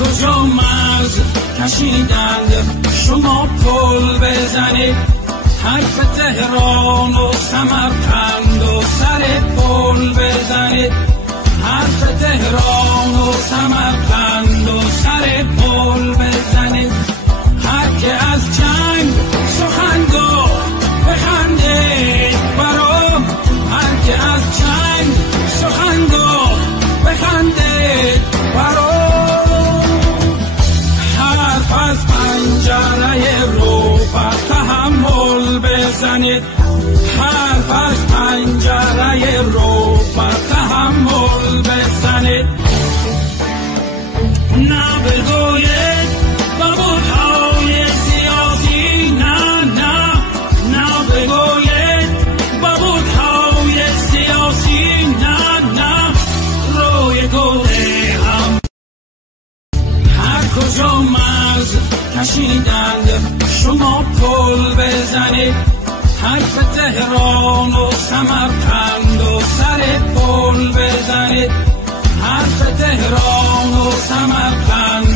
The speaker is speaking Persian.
کجا مرز کشیدند شما پل بزنید، حرف تهران و سمرقند و سر پل بزنید، حرف تهران و سمرقند و سر پل بزنید. هر که از جنگ سخن گفت بخندید برام، هر که از جنگ سخن گفت بخندید برام. حرف از پنجره رو بر تحمل بزنید، حرف از پنجره رو بر تحمل بزنید. نه بگوید بابودهای سیاسی، نه نه نه بگوید بابودهای سیاسی، نه نه روی گوره هم. هر کجا مرز کشیدند شما پل بزنید، حرف تهران و سمرقند و سر پل بزنید، حرف تهران و سمرقند